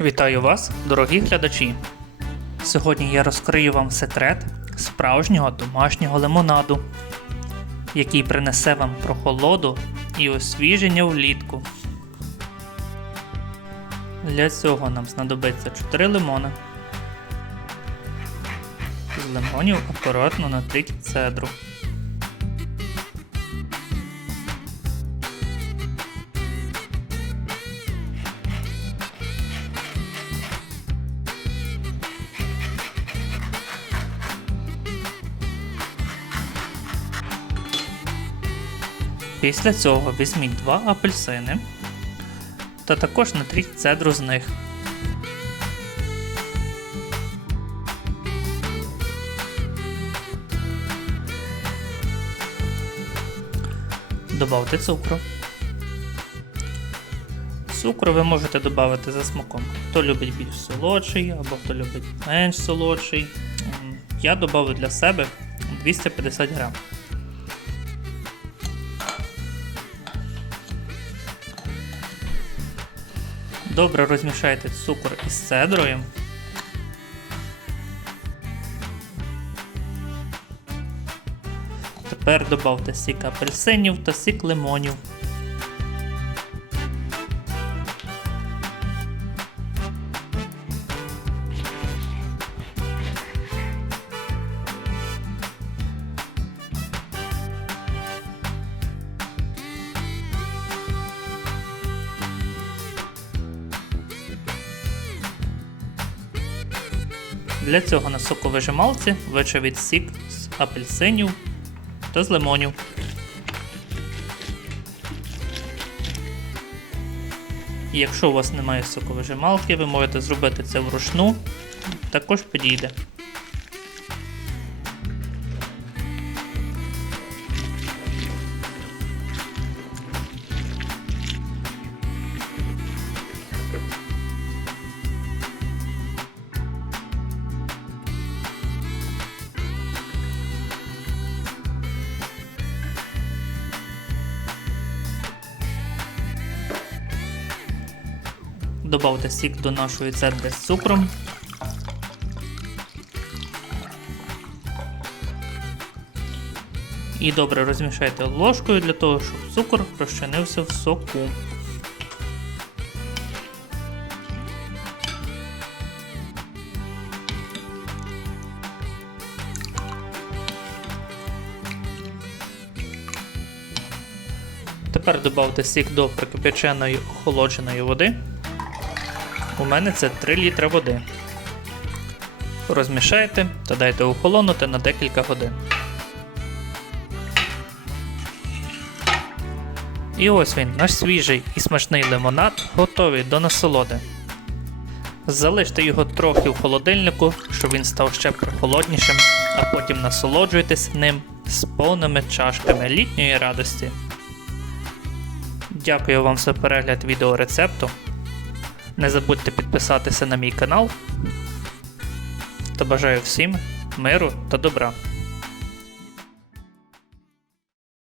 Вітаю вас, дорогі глядачі! Сьогодні я розкрию вам секрет справжнього домашнього лимонаду, який принесе вам прохолоду і освіження влітку. Для цього нам знадобиться 4 лимони. З лимонів акуратно натріть цедру. Після цього візьміть два апельсини та також натріть цедру з них. Добавте цукру. Цукру ви можете додати за смаком. Хто любить більш солодший або хто любить менш солодший. Я додав для себе 250 грам. Добре розмішайте цукор із цедрою. Тепер додавте сік апельсинів та сік лимонів. Для цього на соковижималці вичавіть сік з апельсинів та з лимонів. Якщо у вас немає соковижималки, ви можете зробити це вручну, також підійде. Добавте сік до нашої цедри з цукром. І добре розмішайте ложкою для того, щоб цукор розчинився в соку. Тепер додавте сік до прикипяченої охолодженої води. У мене це 3 літри води. Розмішайте та дайте охолонути на декілька годин. І ось він, наш свіжий і смачний лимонад, готовий до насолоди. Залиште його трохи в холодильнику, щоб він став ще прохолоднішим, а потім насолоджуйтесь ним з повними чашками літньої радості. Дякую вам за перегляд відеорецепту. Не забудьте підписатися на мій канал. Та бажаю всім миру та добра.